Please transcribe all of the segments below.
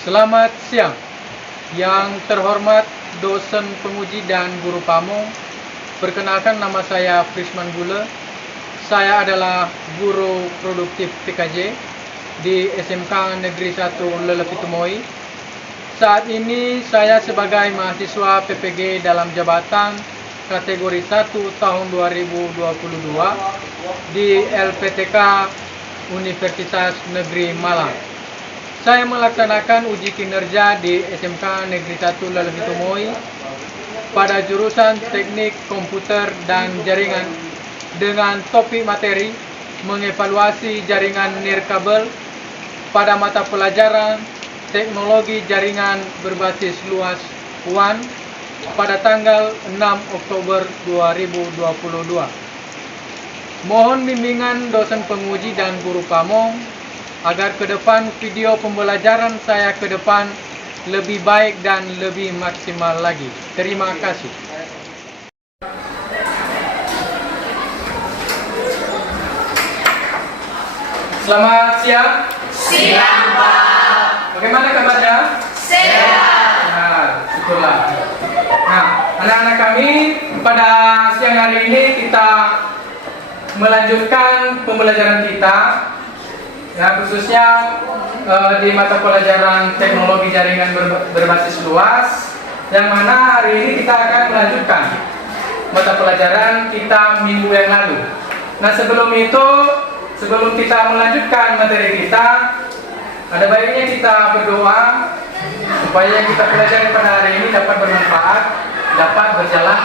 Selamat siang, yang terhormat dosen penguji dan guru pamong. Perkenalkan, nama saya Prisman Bule. Saya adalah guru produktif PKJ di SMK Negeri 1 Lelepitumoi. Saat ini saya sebagai mahasiswa PPG dalam jabatan kategori 1 tahun 2022 di LPTK Universitas Negeri Malang. Saya melaksanakan uji kinerja di SMK Negeri 1 Lelepitumoi pada jurusan Teknik Komputer dan Jaringan dengan topik materi mengevaluasi jaringan nirkabel pada mata pelajaran Teknologi Jaringan Berbasis Luas UAN pada tanggal 6 Oktober 2022. Mohon bimbingan dosen penguji dan guru pamong agar ke depan video pembelajaran saya ke depan lebih baik dan lebih maksimal lagi. Terima kasih. Selamat siang. Siang, Pak. Bagaimana kabarnya? Sehat. Nah, syukurlah. Nah, anak-anak kami, pada siang hari ini kita melanjutkan pembelajaran kita, ya, khususnya di mata pelajaran Teknologi Jaringan Berbasis Luas, yang mana hari ini kita akan melanjutkan mata pelajaran kita minggu yang lalu. Nah, sebelum itu, sebelum kita melanjutkan materi kita, ada baiknya kita berdoa supaya yang kita pelajari pada hari ini dapat bermanfaat, dapat berjalan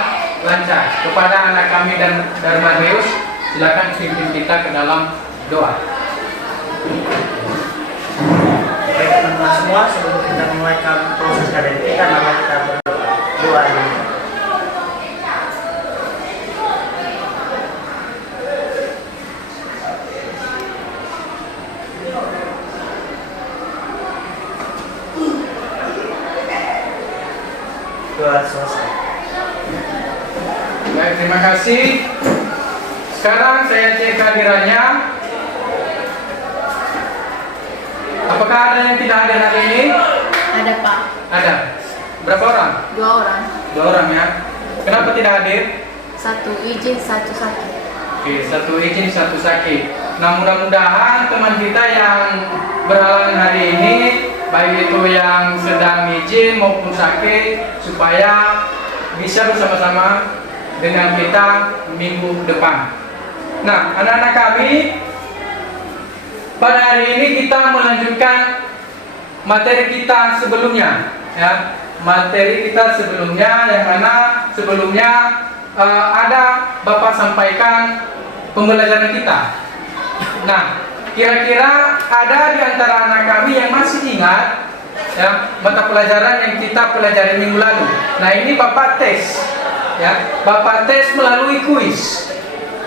lancar. Kepada anak kami dan Darmadeus, silakan pimpin kita ke dalam doa. Baik teman-teman semua, sebelum kita memulai proses kajian kita, mari kita berdoa dulu. Doa selesai. Baik, terima kasih. Sekarang saya cek kehadirannya. Apakah ada yang tidak hadir hari ini? Ada, Pak. Ada. Berapa orang? 2 orang. 2 orang ya. Kenapa tidak hadir? 1 izin, 1 sakit. Oke, 1 izin, 1 sakit. Nah, mudah-mudahan teman kita yang berhalangan hari ini, baik itu yang sedang izin maupun sakit, supaya bisa bersama-sama dengan kita minggu depan. Nah, anak-anak kami, pada hari ini kita melanjutkan materi kita sebelumnya, ya. Materi kita sebelumnya, yang mana sebelumnya ada Bapak sampaikan pembelajaran kita. Nah, kira-kira ada di antara anak kami yang masih ingat, ya, mata pelajaran yang kita pelajari minggu lalu. Nah, ini Bapak tes, ya. Bapak tes melalui kuis.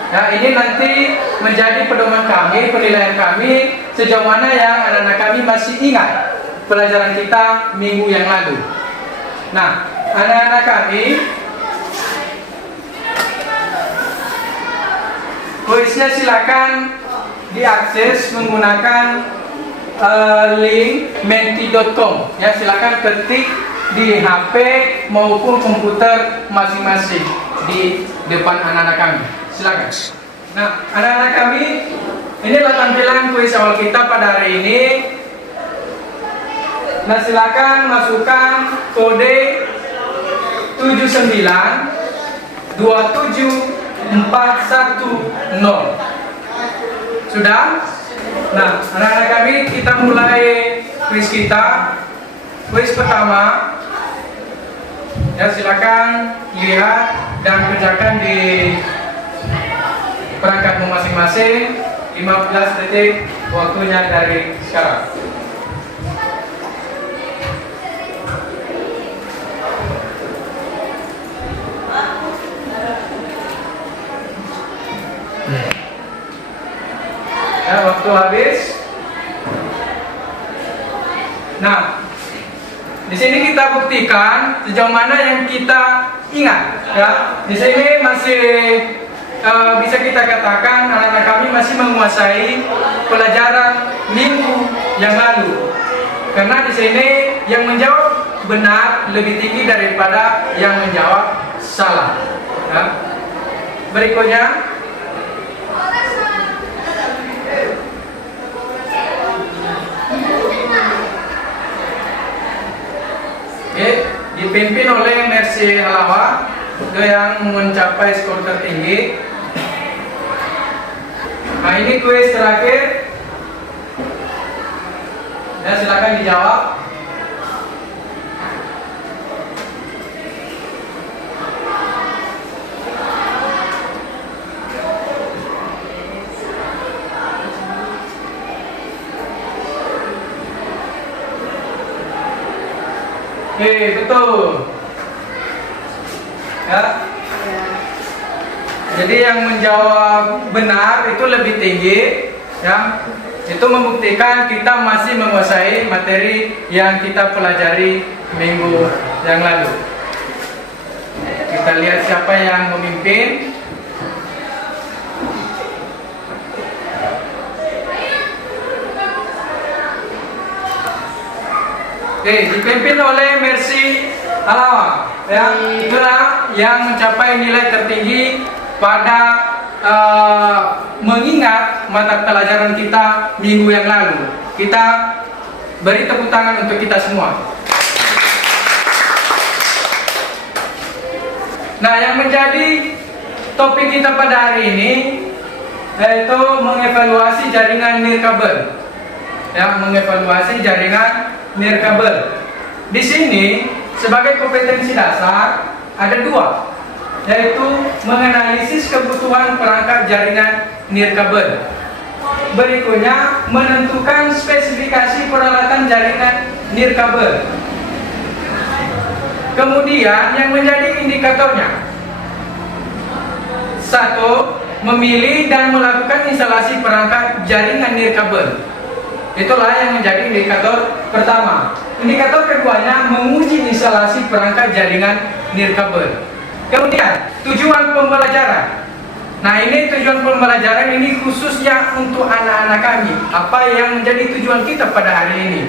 Ya, ini nanti menjadi pedoman kami, penilaian kami sejauh mana yang anak-anak kami masih ingat pelajaran kita minggu yang lalu. Nah, anak-anak kami, kuisnya silakan diakses menggunakan link menti.com, ya. Silakan ketik di HP maupun komputer masing-masing di depan anak-anak kami. Silakan. Nah, anak-anak kami, inilah tampilan kuis awal kita pada hari ini. Nah, silakan masukkan kode 7927410. Sudah? Nah, anak-anak kami, kita mulai kuis kita. Kuis pertama, ya, silakan lihat dan kerjakan di perangkatmu masing-masing. 15 detik waktunya dari sekarang. Ya, waktu habis. Nah, di sini kita buktikan sejauh mana yang kita ingat. Ya, di sini masih bisa kita katakan anak-anak kami masih menguasai pelajaran minggu yang lalu. Karena di sini yang menjawab benar lebih tinggi daripada yang menjawab salah. Ya. Berikutnya, dipimpin oleh Mercy Halawa yang mencapai skor tertinggi. Nah, ini kuis terakhir. Ya, silakan dijawab. Betul. Ya. Jadi yang menjawab benar itu lebih tinggi, ya. Itu membuktikan kita masih menguasai materi yang kita pelajari minggu yang lalu. Kita lihat siapa yang memimpin. Dipimpin oleh Mercy Halawa. Ya, itulah yang mencapai nilai tertinggi pada mengingat mata pelajaran kita minggu yang lalu. Kita beri tepuk tangan untuk kita semua. Nah, yang menjadi topik kita pada hari ini yaitu mengevaluasi jaringan nirkabel. Ya, mengevaluasi jaringan nirkabel. Di sini sebagai kompetensi dasar ada dua, yaitu menganalisis kebutuhan perangkat jaringan nirkabel. Berikutnya menentukan spesifikasi peralatan jaringan nirkabel. Kemudian yang menjadi indikatornya, satu, memilih dan melakukan instalasi perangkat jaringan nirkabel. Itulah yang menjadi indikator pertama. Indikator keduanya menguji instalasi perangkat jaringan nirkabel. Kemudian tujuan pembelajaran. Nah, ini tujuan pembelajaran ini khususnya untuk anak-anak kami. Apa yang menjadi tujuan kita pada hari ini?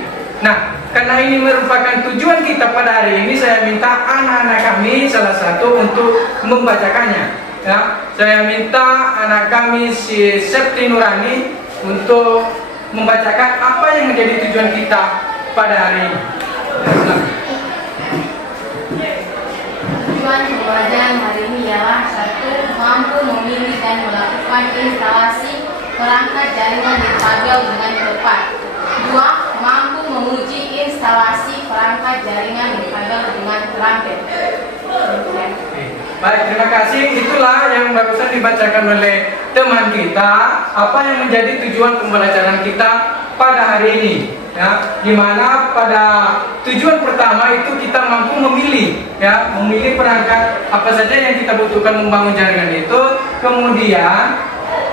Nah, karena ini merupakan tujuan kita pada hari ini, saya minta anak-anak kami salah satu untuk membacakannya. Ya, saya minta anak kami si Septi Nurani untuk membacakan apa yang menjadi tujuan kita pada hari ini. Tujuan pembelajaran hari ini ialah satu, mampu memilih dan melakukan instalasi perangkat jaringan nirkabel dengan tepat. Dua, mampu menguji instalasi perangkat jaringan nirkabel dengan terampil. Baik, terima kasih. Itulah yang barusan dibacakan oleh teman kita. Apa yang menjadi tujuan pembelajaran kita pada hari ini? Ya, dimana pada tujuan pertama itu kita mampu memilih, ya, memilih perangkat apa saja yang kita butuhkan membangun jaringan itu. Kemudian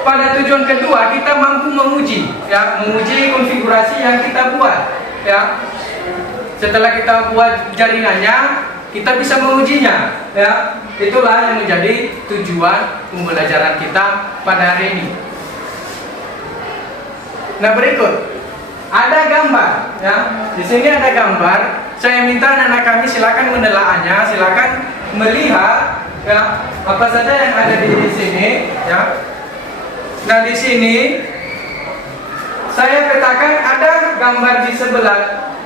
pada tujuan kedua kita mampu menguji, ya, menguji konfigurasi yang kita buat, ya. Setelah kita buat jaringannya, kita bisa mengujinya, ya. Itulah yang menjadi tujuan pembelajaran kita pada hari ini. Nah, berikut ada gambar, ya. Di sini ada gambar. Saya minta anak-anak kami silakan menelaahnya, silakan melihat, ya, apa saja yang ada di sini, ya. Nah, di sini saya petakan ada gambar di sebelah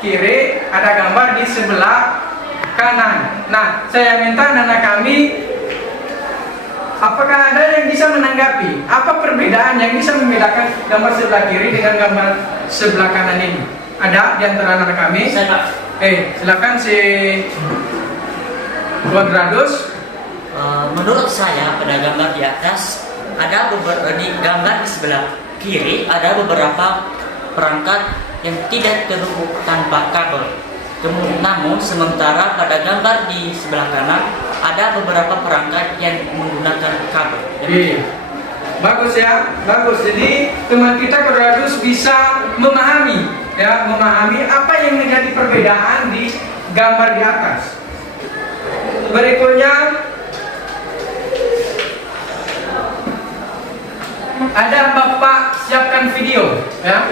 kiri, ada gambar di sebelah kanan. Nah, saya minta anak-anak kami, apakah ada yang bisa menanggapi apa perbedaan yang bisa membedakan gambar sebelah kiri dengan gambar sebelah kanan ini? Ada di antara anak kami? Saya, Pak. Silakan si Quadrados. Menurut saya pada gambar di atas ada di gambar di sebelah kiri ada beberapa perangkat yang tidak terhubung tanpa kabel. Namun sementara pada gambar di sebelah kanan ada beberapa perangkat yang menggunakan kabel. Bagus, ya, bagus. Jadi teman kita Quadrados bisa memahami, ya, memahami apa yang menjadi perbedaan di gambar di atas. Berikutnya ada Bapak siapkan video, ya.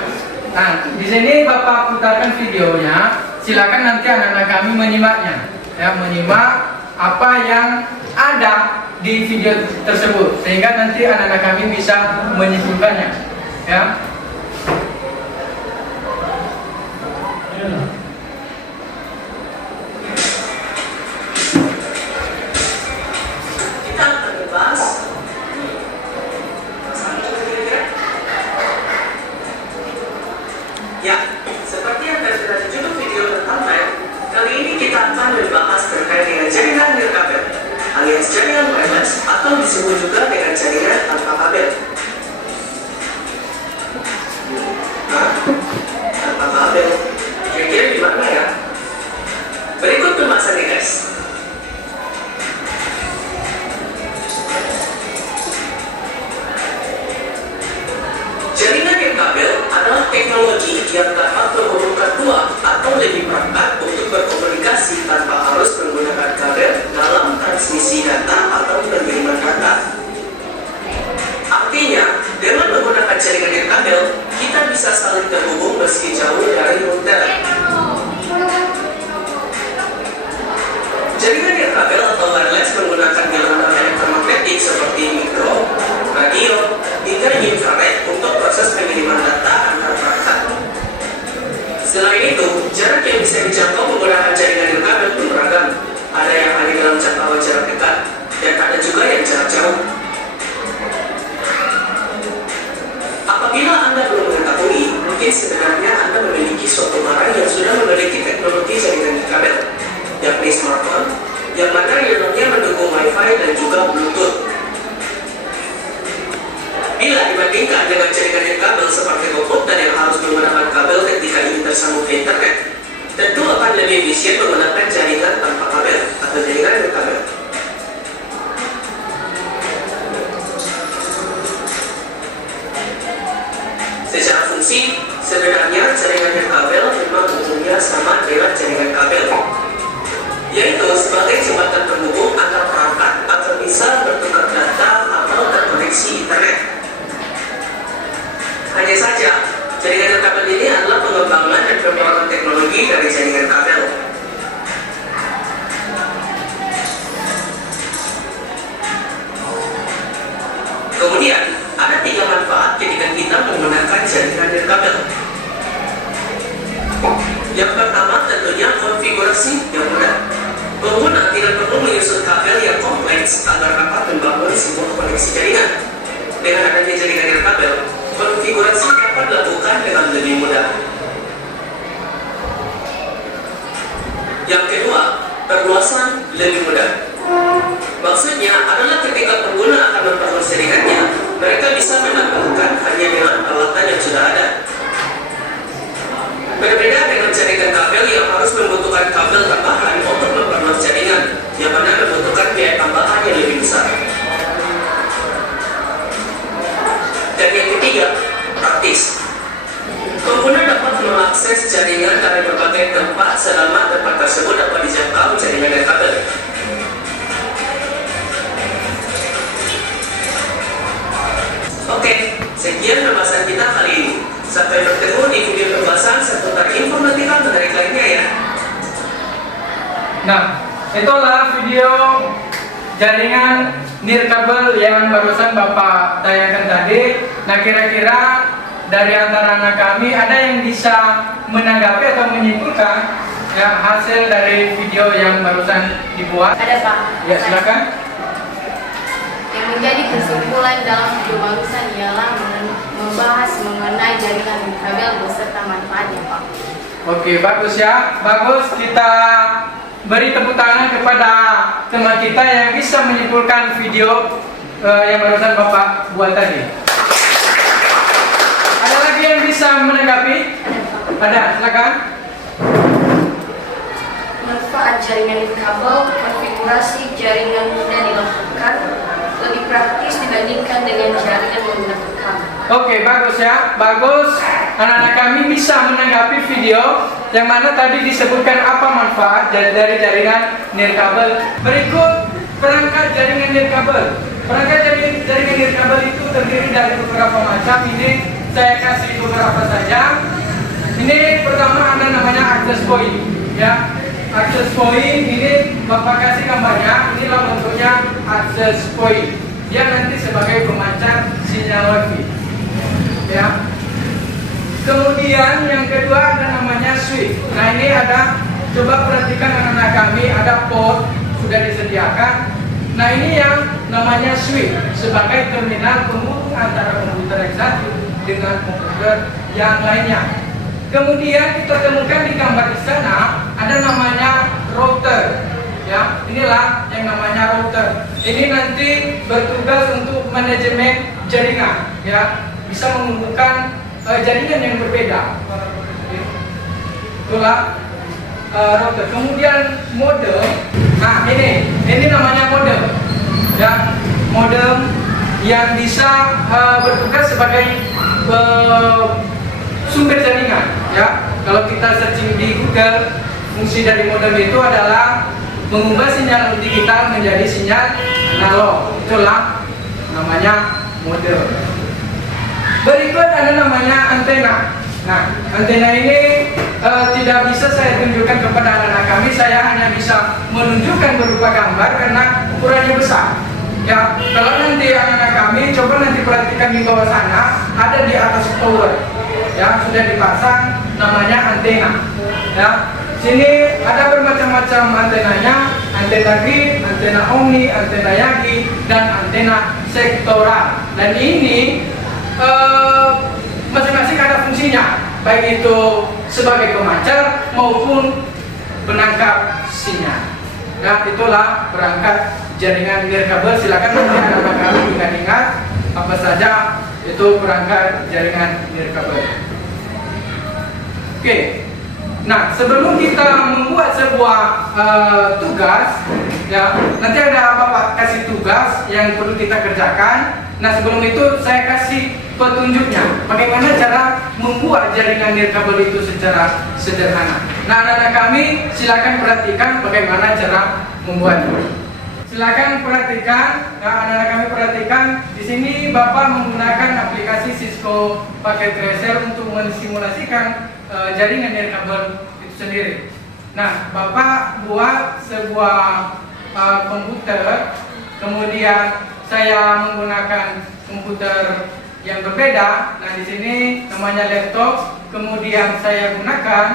Nah, di sini Bapak putarkan videonya. Silakan nanti anak-anak kami menyimaknya, ya, menyimak apa yang ada di video tersebut, sehingga nanti anak-anak kami bisa menyimpulkannya, ya. Kita akan membahas ya, seperti yang tertera di judul video pertama, kali ini kita akan membahas terkait dengan jaringan nirkabel alias jaringan wireless atau disebut juga dengan jaringan tanpa kabel. Nah, tanpa kabel, kira-kira gimana ya? Berikut pembahasannya guys. Jaringan nirkabel adalah teknologi yang dapat menghubungkan dua atau lebih perangkat untuk berkomunikasi tanpa harus menggunakan kabel dalam transmisi data atau pengiriman data. Artinya, dengan menggunakan jaringan nirkabel, kita bisa saling terhubung meski jauh dari router. Jaringan nirkabel atau wireless menggunakan gelaran elektromagnetik seperti mikro, radio, hingga infrared untuk proses pengiriman data antar perangkat. Selain itu, jarak yang bisa dijangkau menggunakan jaringan nirkabel pun beragam. Ada yang hanya dalam jangkauan jarak dekat, dan ada juga yang jarak jauh. Apabila Anda belum mengetahui, mungkin sebenarnya Anda memiliki suatu barang yang sudah memiliki teknologi jaringan nirkabel, yakni smartphone, yang mana di dalamnya mendukung Wi-Fi dan juga Bluetooth. Bila dibandingkan dengan jaringan nirkabel seperti komputer yang harus menggunakan kabel ketika ingin tersambung ke internet, tentu akan lebih efisien menggunakan jaringan tanpa kabel atau jaringan nirkabel. Secara fungsi, sebenarnya jaringan nirkabel memang umumnya sama dengan jaringan kabel, yaitu sebagai jembatan penghubung antar perangkat agar bisa bertukar data atau terkoneksi internet. Hanya saja, jaringan nirkabel ini adalah pengembangan dan perkembangan teknologi dari jaringan kabel. Kemudian, ada 3 manfaat ketika kita menggunakan jaringan nirkabel. Yang pertama tentunya konfigurasi yang mudah. Pengguna tidak perlu menyusun kabel yang kompleks agar dapat membangun sebuah koneksi jaringan. Dengan adanya jaringan nirkabel, konfigurasi dapat dilakukan dengan lebih mudah. Yang kedua, perluasan lebih mudah. Maksudnya adalah ketika pengguna akan memperluas jaringannya, mereka bisa menambahkan hanya dengan peralatan yang sudah ada. Berbeda dengan jaringan kabel yang harus membutuhkan kabel tambahan untuk memperluas jaringan, yang mana membutuhkan biaya tambahan yang lebih besar. Dan yang ketiga, praktis. Pengguna dapat mengakses jaringan dari berbagai tempat selama tempat tersebut dapat dijangkau jaringan dan kabel. Oke, sekian pembahasan kita kali ini. Sampai bertemu di video pembahasan seputar informatif menarik lainnya ya. Nah, itulah video jaringan nirkabel yang barusan Bapak tayangkan tadi. Nah, kira-kira dari antara anak kami ada yang bisa menanggapi atau menyimpulkan ya, hasil dari video yang barusan dibuat? Ada Pak. Ya, silakan. Yang menjadi kesimpulan dalam video barusan ialah membahas mengenai jaringan nirkabel beserta manfaatnya Pak. Oke, bagus ya. Bagus, kita beri tepuk tangan kepada teman kita yang bisa menyimpulkan video yang barusan Bapak buat tadi. Ada lagi yang bisa menanggapi? Ada, silakan. Manfaat jaringan nirkabel, konfigurasi jaringan mudah dilakukan, lebih praktis dibandingkan dengan jaringan menggunakan kabel. Oke, bagus ya. Bagus. Anak-anak kami bisa menanggapi video yang mana tadi disebutkan apa manfaat dari jaringan nirkabel. Berikut perangkat jaringan nirkabel. Perangkat jaringan nirkabel itu terdiri dari beberapa macam. Ini saya kasih beberapa saja. Ini pertama ada namanya access point, ya. Access point ini Bapak kasih gambarnya. Inilah bentuknya access point. Dia nanti sebagai pemancar sinyal wifi, ya. Kemudian yang kedua ada namanya switch. Nah ini ada, coba perhatikan anak-anak kami, ada port sudah disediakan. Nah ini yang namanya switch sebagai terminal penghubung antara komputer yang satu dengan komputer yang lainnya. Kemudian kita temukan di gambar di sana ada namanya router, ya. Inilah yang namanya router. Ini nanti bertugas untuk manajemen jaringan, ya. Bisa menghubungkan jaringan yang berbeda. Itulah router. Kemudian modem. Nah ini namanya modem, ya. Modem yang bisa bertugas sebagai sumber jaringan, ya. Kalau kita searching di Google, fungsi dari modem itu adalah mengubah sinyal digital menjadi sinyal analog. Itulah namanya modem. Berikut ada namanya antena. Nah, antena ini tidak bisa saya tunjukkan kepada anak-anak kami. Saya hanya bisa menunjukkan berupa gambar karena ukurannya besar. Ya, kalau nanti anak-anak kami coba nanti perhatikan di bawah sana, ada di atas tower, ya, sudah dipasang namanya antena. Ya, sini ada bermacam-macam antenanya, antena grid, antena omni, antena yagi, dan antena sektoral. Dan ini masing-masing ada fungsinya, baik itu sebagai pemancar maupun penangkap sinyal. Nah, itulah perangkat jaringan nirkabel. Silakan nanti anak-anak kami ingat apa saja itu perangkat jaringan nirkabel. Oke. Nah, sebelum kita membuat sebuah tugas, ya, nanti ada Bapak kasih tugas yang perlu kita kerjakan. Nah, sebelum itu saya kasih petunjuknya bagaimana cara membuat jaringan nirkabel itu secara sederhana. Nah, anak-anak kami silakan perhatikan bagaimana cara membuatnya. Silakan perhatikan, nah, anak-anak kami perhatikan. Di sini Bapak menggunakan aplikasi Cisco Packet Tracer untuk mensimulasikan jaringan nirkabel itu sendiri. Nah, Bapak buat sebuah komputer, kemudian saya menggunakan komputer yang berbeda. Nah, di sini namanya laptop. Kemudian saya gunakan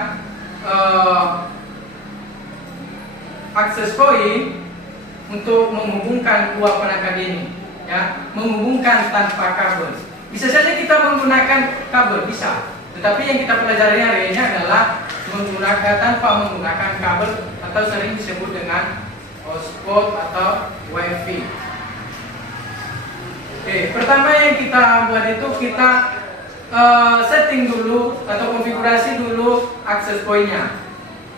access point untuk menghubungkan dua perangkat ini, ya, menghubungkan tanpa kabel. Bisa saja kita menggunakan kabel, bisa. Tetapi yang kita pelajari hari ini adalah menggunakan tanpa menggunakan kabel atau sering disebut dengan hotspot atau wifi. Oke, pertama yang kita buat itu kita setting dulu atau konfigurasi dulu access point-nya.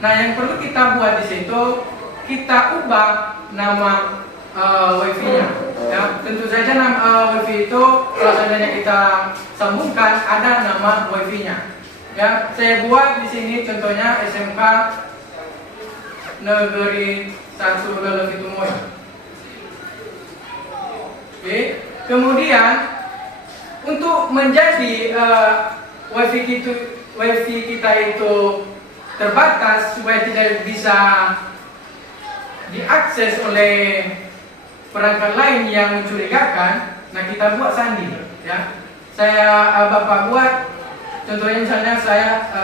Nah, yang perlu kita buat di situ, kita ubah nama wifi-nya. Ya, tentu saja nama wifi itu kalau seandainya kita sambungkan ada nama wifi-nya. Ya, saya buat di sini contohnya SMK Negeri 1 Lelevitumoi. Oke. Kemudian untuk menjadi wifi kita itu terbatas supaya tidak bisa diakses oleh perangkat lain yang mencurigakan. Nah, kita buat sandi, ya. Bapak buat contohnya, misalnya saya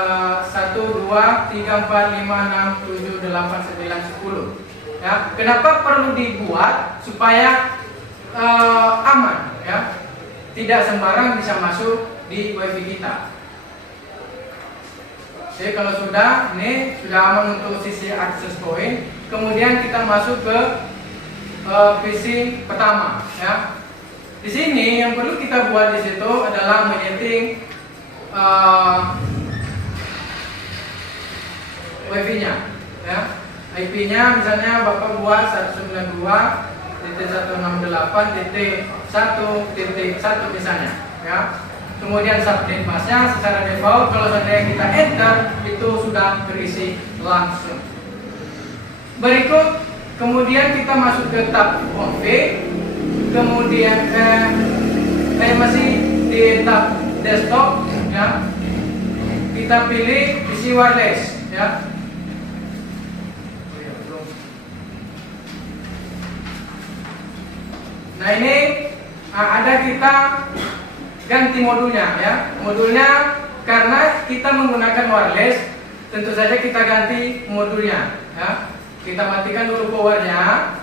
1, 2, 3, 4, 5, 6, 7, 8, 9, 10. Ya, kenapa perlu dibuat? Supaya aman, ya, tidak sembarang bisa masuk di wifi kita. Jadi kalau sudah, ini sudah aman untuk sisi access point. Kemudian kita masuk ke PC pertama, ya. Di sini yang perlu kita buat di situ adalah menyeting wifi-nya, ya. IP-nya misalnya Bapak buat 192.168.1.1 misalnya, ya. Kemudian subnet masnya secara default kalau seandainya kita enter itu sudah terisi langsung. Berikut kemudian kita masuk ke tab config, kemudian masih di tab desktop, ya. Kita kita pilih PC wireless ya. Nah ini ada kita ganti modulnya ya. Modulnya karena kita menggunakan wireless, tentu saja kita ganti modulnya ya. Kita matikan dulu powernya,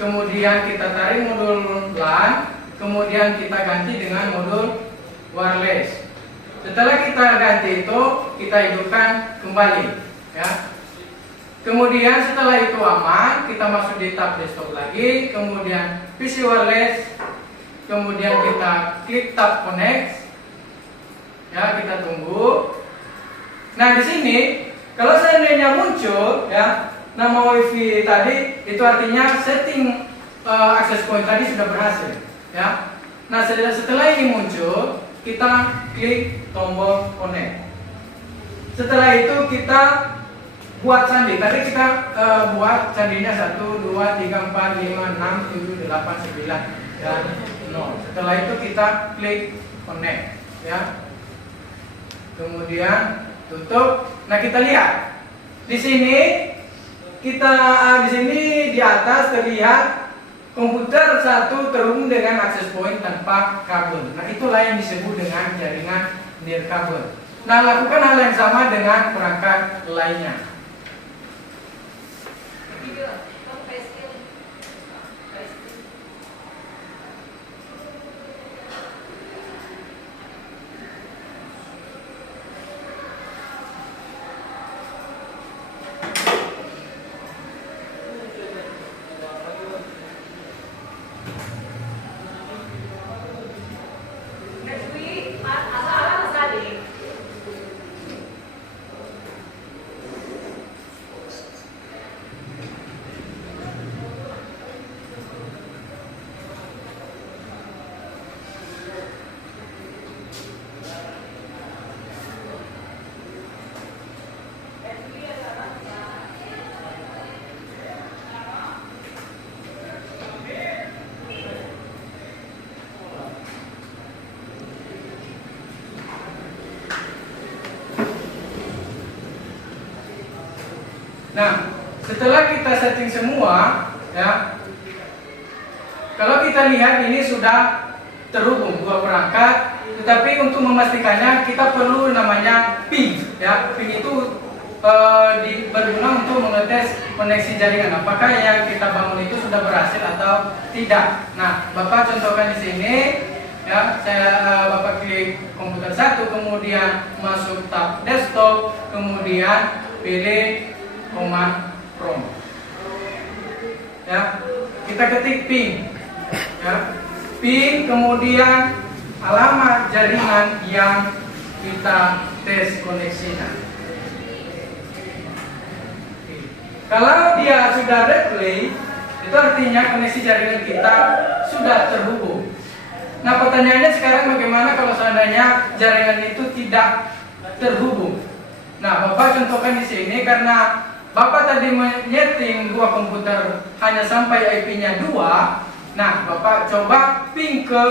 kemudian kita tarik modul LAN, kemudian kita ganti dengan modul wireless. Setelah kita ganti itu, kita hidupkan kembali ya. Kemudian setelah itu aman, kita masuk di tab desktop lagi, kemudian PC wireless, kemudian kita klik tab connect ya, kita tunggu. Nah di sini kalau seandainya muncul ya nama WiFi tadi, itu artinya setting access point tadi sudah berhasil ya. Nah setelah ini muncul, kita klik tombol connect. Setelah itu kita buat sandi. Tadi kita buat sandinya 1, 2, 3, 4, 5, 6, 7, 8, 9 dan 0. Setelah itu kita klik connect ya. Kemudian tutup. Nah kita lihat di sini di atas terlihat komputer 1 terhubung dengan access point tanpa kabel. Nah itulah yang disebut dengan jaringan nirkabel. Nah lakukan hal yang sama dengan perangkat lainnya. Nah, setelah kita setting semua, ya, kalau kita lihat ini sudah terhubung dua perangkat, tetapi untuk memastikannya kita perlu namanya ping, ya. Ping itu berguna untuk mengetes koneksi jaringan, apakah yang kita bangun itu sudah berhasil atau tidak. Nah, Bapak contohkan di sini, ya, Bapak klik komputer 1, kemudian masuk tab desktop, kemudian pilih command prompt. Ya, kita ketik ping, ya, ping, kemudian alamat jaringan yang kita tes koneksinya. Kalau dia sudah replay, itu artinya koneksi jaringan kita sudah terhubung. Nah, pertanyaannya sekarang bagaimana kalau seandainya jaringan itu tidak terhubung? Nah, Bapak contohkan di sini karena Bapak tadi menyeting dua komputer hanya sampai IP-nya 2. Nah, Bapak coba ping ke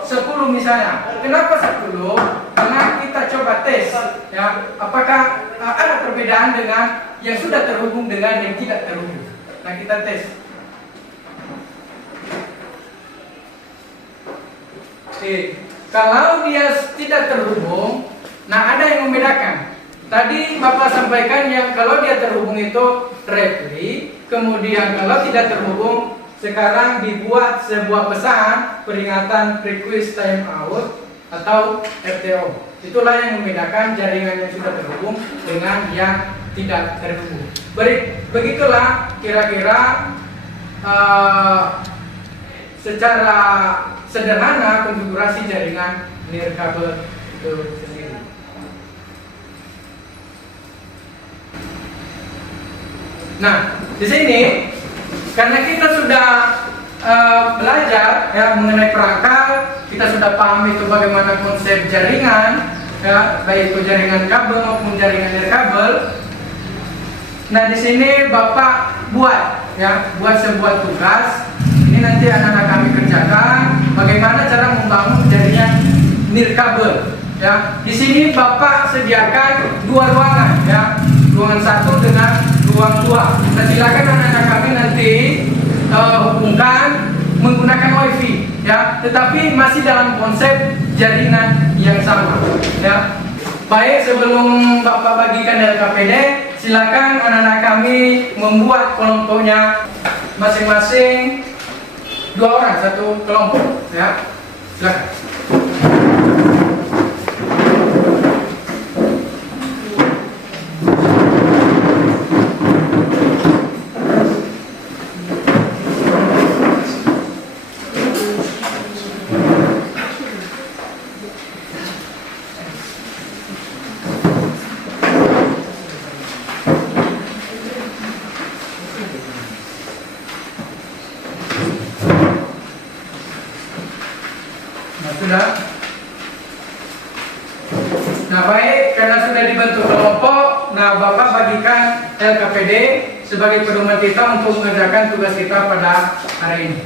10 misalnya. Kenapa 10? Karena kita coba tes, ya, apakah ada perbedaan dengan yang sudah terhubung dengan yang tidak terhubung. Nah, kita tes. Oke, kalau dia tidak terhubung, nah ada yang membedakan. Tadi Bapak sampaikan yang kalau dia terhubung itu replay, kemudian kalau tidak terhubung sekarang dibuat sebuah pesan peringatan request time out atau RTO. Itulah yang membedakan jaringan yang sudah terhubung dengan yang tidak terhubung. Begitulah kira-kira secara sederhana konfigurasi jaringan nirkabel itu sendiri. Nah, di sini karena kita sudah belajar ya mengenai perangkat, kita sudah paham itu bagaimana konsep jaringan, ya, baik itu jaringan kabel maupun jaringan nirkabel. Nah, di sini Bapak buat sebuah tugas. Ini nanti anak-anak kami kerjakan bagaimana cara membangun jaringan nirkabel. Ya, di sini Bapak sediakan 2 ruangan ya. Ruangan 1 dengan ruang 2. Nah, silakan anak-anak kami nanti hubungkan menggunakan WiFi ya, tetapi masih dalam konsep jaringan yang sama ya. Baik, sebelum Bapak bagikan LKPD, silakan anak-anak kami membuat kelompoknya masing-masing 2 orang 1 kelompok ya. Silakan. Nah, sudah. Nah, baik, karena sudah dibentuk kelompok, nah Bapak bagikan LKPD sebagai pedoman kita untuk mengerjakan tugas kita pada hari ini.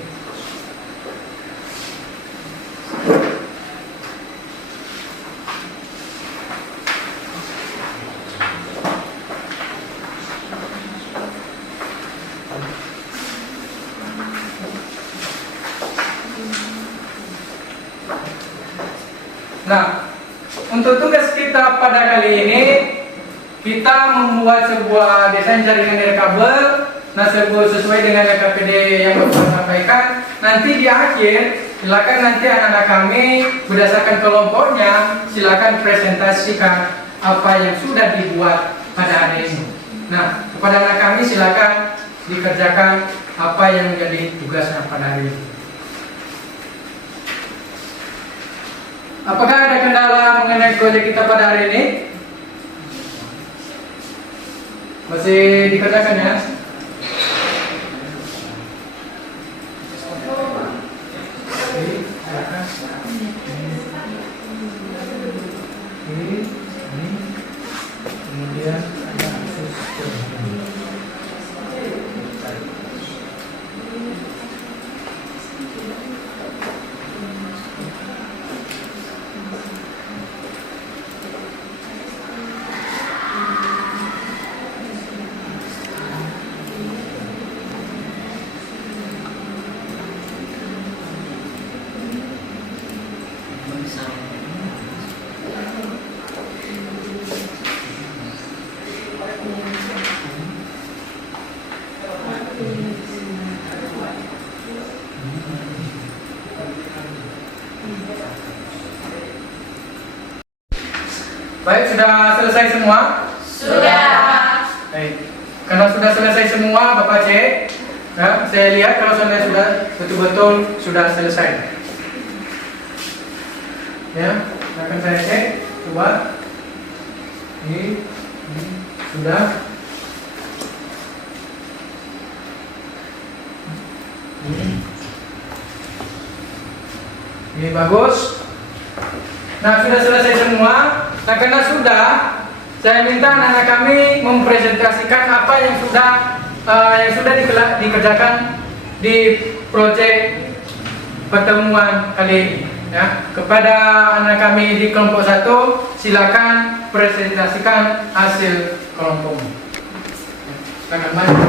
Nah, untuk tugas kita pada kali ini, kita membuat sebuah desain jaringan nirkabel. Nah, sesuai dengan LKPD yang Bapak sampaikan. Nanti di akhir, silakan nanti anak-anak kami berdasarkan kelompoknya, silakan presentasikan apa yang sudah dibuat pada hari ini. Nah, kepada anak kami silakan dikerjakan apa yang menjadi tugasnya pada hari ini. Apakah ada kendala mengenai proyek kita pada hari ini? Masih dikerjakan ya? Kemudian baik, sudah selesai semua? Sudah. Baik. Karena sudah selesai semua, Bapak cek. Ya, saya lihat kalau sudah betul-betul sudah selesai. Ya, akan saya cek. Coba. Ini sudah. Ini bagus. Nah, sudah selesai semua. Nah, karena sudah, saya minta anak-anak kami mempresentasikan apa yang sudah dikerjakan di proyek pertemuan kali ini. Ya, kepada anak kami di kelompok 1, silakan presentasikan hasil kelompokmu. Silakan maju.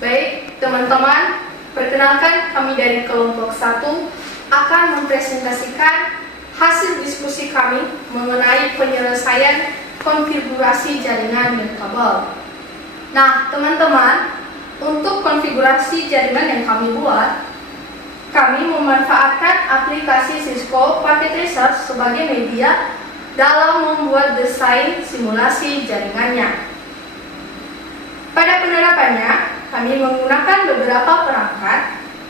Baik, teman-teman, perkenalkan kami dari kelompok 1 akan mempresentasikan hasil diskusi kami mengenai penyelesaian konfigurasi jaringan nirkabel. Nah, teman-teman, untuk konfigurasi jaringan yang kami buat, kami memanfaatkan aplikasi Cisco Packet Tracer sebagai media dalam membuat desain simulasi jaringannya. Pada penerapannya, kami menggunakan beberapa perangkat,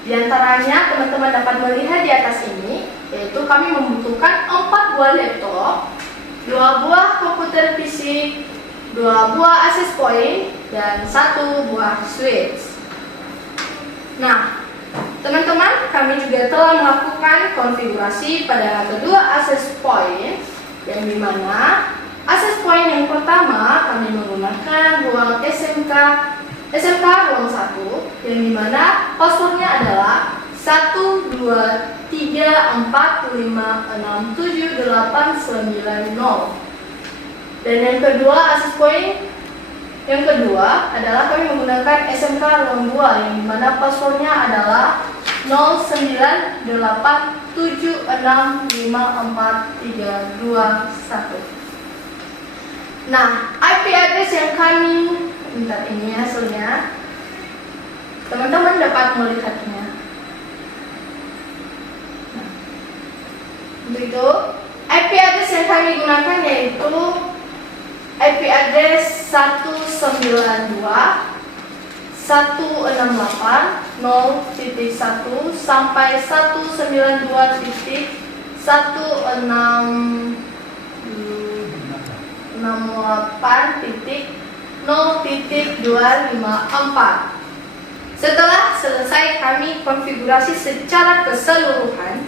di antaranya teman-teman dapat melihat di atas ini, yaitu kami membutuhkan 4 buah laptop, 2 buah komputer PC, 2 buah access point, dan 1 buah switch. Nah, teman-teman, kami juga telah melakukan konfigurasi pada kedua access point, yang dimana Akses point yang pertama kami menggunakan ruang SMK ruang 1 yang dimana passwordnya adalah 12345678990. Dan yang kedua, akses point yang kedua adalah kami menggunakan SMK ruang 2 yang dimana passwordnya adalah 0987654321. Nah, IP address yang kami minta ini hasilnya, teman-teman dapat melihatnya. Nah, untuk itu, IP address yang kami gunakan yaitu IP address 192.168.0.1 sampai 192.168.0.254. Setelah selesai kami konfigurasi secara keseluruhan,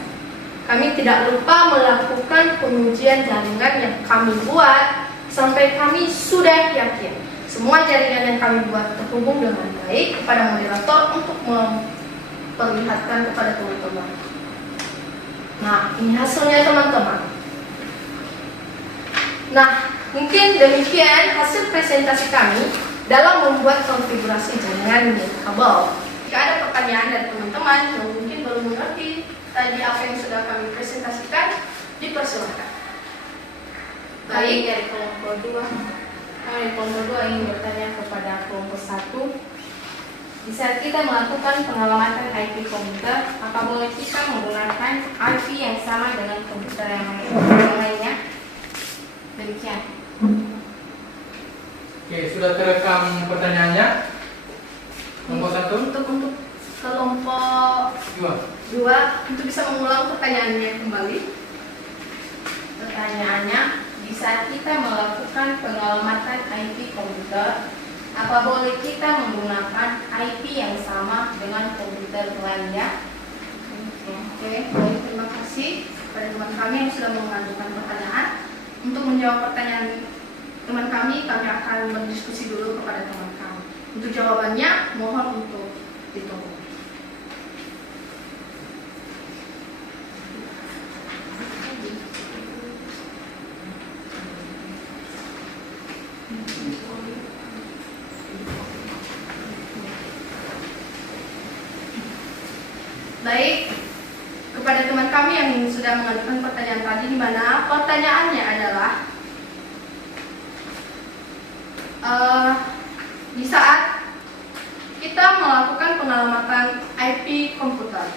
kami tidak lupa melakukan pengujian jaringan yang kami buat sampai kami sudah yakin semua jaringan yang kami buat terhubung dengan baik kepada moderator untuk memperlihatkan kepada teman-teman. Nah, ini hasilnya teman-teman. Nah, mungkin demikian hasil presentasi kami dalam membuat konfigurasi jaringan kabel. Jika ada pertanyaan dari teman-teman yang mungkin belum mengerti tadi apa yang sudah kami presentasikan, dipersilakan. Baik, dari kelompok 2. Kami dari kelompok 2 ingin bertanya kepada kelompok 1. Di saat kita melakukan pengamatan IP komputer, apa boleh kita menggunakan IP yang sama dengan komputer yang lainnya? Demikian. Oke, sudah terekam pertanyaannya? Kelompok 1? Untuk kelompok 2 untuk bisa mengulang pertanyaannya kembali. Pertanyaannya, di saat kita melakukan pengamatan IP komputer, apa boleh kita menggunakan IP yang sama dengan komputer lainnya? Oke, baik, terima kasih kepada teman kami yang sudah mengajukan pertanyaan. Untuk menjawab pertanyaan teman kami akan berdiskusi dulu kepada teman kami. Untuk jawabannya, mohon untuk ditunggu. Baik, kepada teman kami yang sudah mengajukan pertanyaan tadi, di mana pertanyaannya adalah di saat kita melakukan pengamatan IP komputer,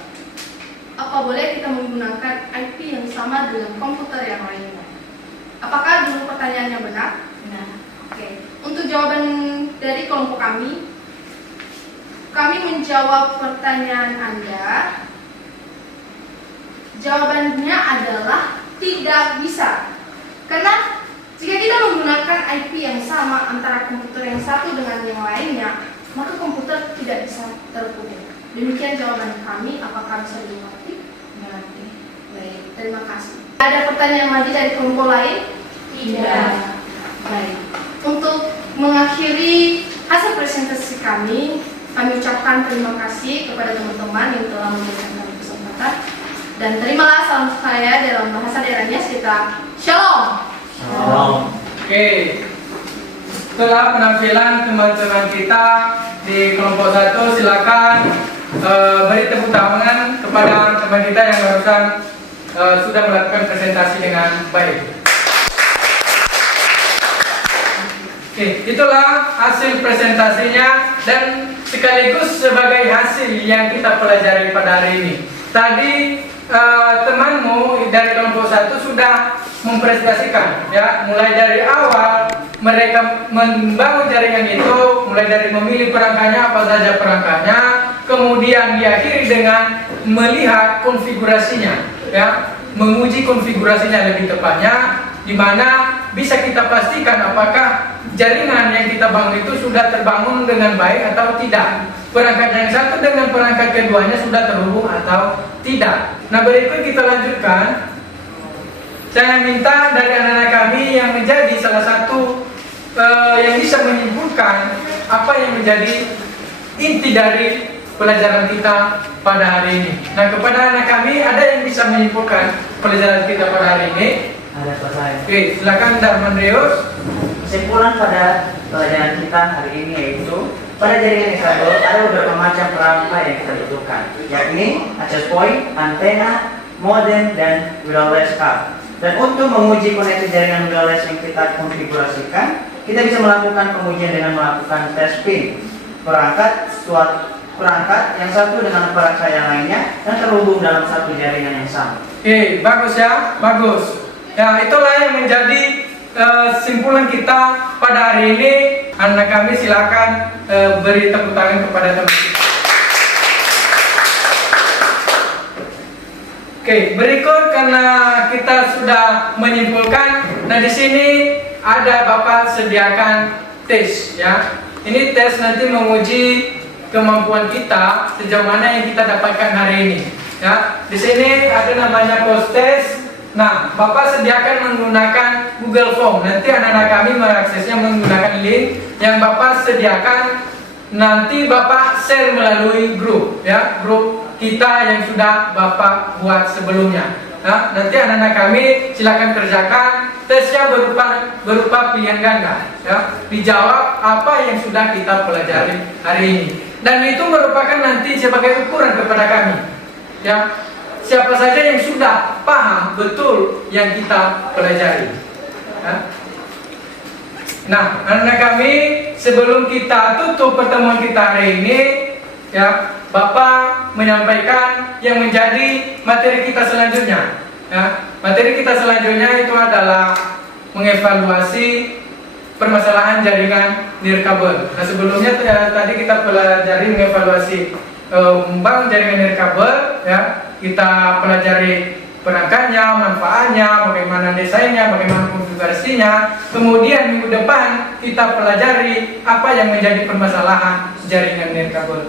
apa boleh kita menggunakan IP yang sama dengan komputer yang lainnya? Apakah dulu pertanyaannya benar? Nah, Oke, untuk jawaban dari kelompok kami menjawab pertanyaan Anda. Jawabannya adalah tidak bisa. Karena jika kita menggunakan IP yang sama antara komputer yang satu dengan yang lainnya, maka komputer tidak bisa terhubung. Demikian jawaban kami. Apakah bisa dimengerti? mengerti. Baik, terima kasih. Ada pertanyaan lagi dari kelompok lain? Tidak. Baik. Untuk mengakhiri hasil presentasi kami ucapkan terima kasih kepada teman-teman yang telah memberikan kami kesempatan. Dan terimalah salam saya dalam bahasa daerahnya sekitar Shalom. Oke, setelah penampilan teman-teman kita di kelompok 1, silakan beri tepuk tangan kepada teman kita yang barusan sudah melakukan presentasi dengan baik. Oke, itulah hasil presentasinya dan sekaligus sebagai hasil yang kita pelajari pada hari ini. Tadi temanmu dari kelompok 1 sudah mempresentasikan, ya, mulai dari awal mereka membangun jaringan itu, mulai dari memilih perangkatnya, apa saja perangkatnya, kemudian diakhiri dengan melihat konfigurasinya, ya, menguji konfigurasinya lebih tepatnya, di mana bisa kita pastikan apakah jaringan yang kita bangun itu sudah terbangun dengan baik atau tidak. Perangkat yang satu dengan perangkat keduanya sudah terhubung atau tidak. Nah, berikut kita lanjutkan. Saya minta dari anak-anak kami yang menjadi salah satu yang bisa menyimpulkan apa yang menjadi inti dari pelajaran kita pada hari ini. Nah, kepada anak kami ada yang bisa menyimpulkan pelajaran kita pada hari ini? Ada Pak saya. Oke, silakan Darman Reus. Kesimpulan pada pelajaran kita hari ini yaitu pada jaringan kabel ada beberapa macam perangkat yang kita butuhkan, yakni access point, antena, modem, dan wireless card. Dan untuk menguji koneksi jaringan wireless yang kita konfigurasikan, kita bisa melakukan pengujian dengan melakukan tes pin perangkat yang satu dengan perangkat yang lainnya dan terhubung dalam satu jaringan yang sama. Oke, bagus ya, bagus. Ya, itulah yang menjadi simpulan kita pada hari ini. Anak kami silakan beri tepuk tangan kepada teman kita. Oke, berikut karena kita sudah menyimpulkan. Nah, di sini ada Bapak sediakan tes ya. Ini tes nanti menguji kemampuan kita sejauh mana yang kita dapatkan hari ini. Ya, di sini ada namanya post test. Nah, Bapak sediakan menggunakan Google Form. Nanti anak-anak kami mengaksesnya menggunakan link yang Bapak sediakan. Nanti Bapak share melalui grup, ya, grup kita yang sudah Bapak buat sebelumnya. Nah, nanti anak-anak kami silakan kerjakan. Tesnya berupa pilihan ganda, ya. Dijawab apa yang sudah kita pelajari hari ini. Dan itu merupakan nanti sebagai ukuran kepada kami, ya. Siapa saja yang sudah paham betul yang kita pelajari. Ya. Nah, anak-anak kami, sebelum kita tutup pertemuan kita hari ini, ya, Bapak menyampaikan yang menjadi materi kita selanjutnya. Ya, materi kita selanjutnya itu adalah mengevaluasi permasalahan jaringan nirkabel. Nah, sebelumnya tadi kita pelajari mengevaluasi membangun jaringan nirkabel, ya. Kita pelajari perangkatnya, manfaatnya, bagaimana desainnya, bagaimana konfigurasinya. Kemudian minggu depan kita pelajari apa yang menjadi permasalahan jaringan nirkabel.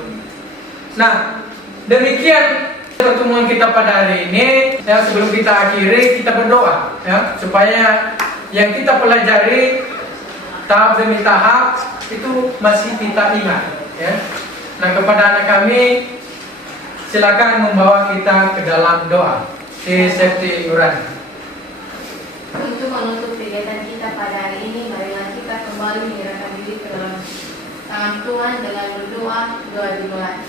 Nah, demikian pertemuan kita pada hari ini. Ya, sebelum kita akhiri, kita berdoa, ya, supaya yang kita pelajari tahap demi tahap itu masih kita ingat, ya. Nah, kepada anak kami, silakan membawa kita ke dalam doa. Si Septi Nurani. Untuk menutup kegiatan kita pada hari ini, marilah kita kembali menyerahkan diri ke dalam tangan Tuhan dengan berdoa. Doa dimulai.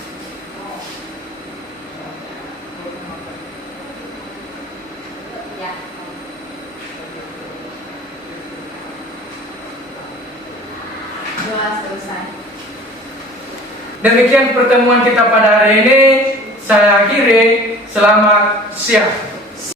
Ya. Doa selesai. Demikian pertemuan kita pada hari ini. Saya akhiri. Selamat siang.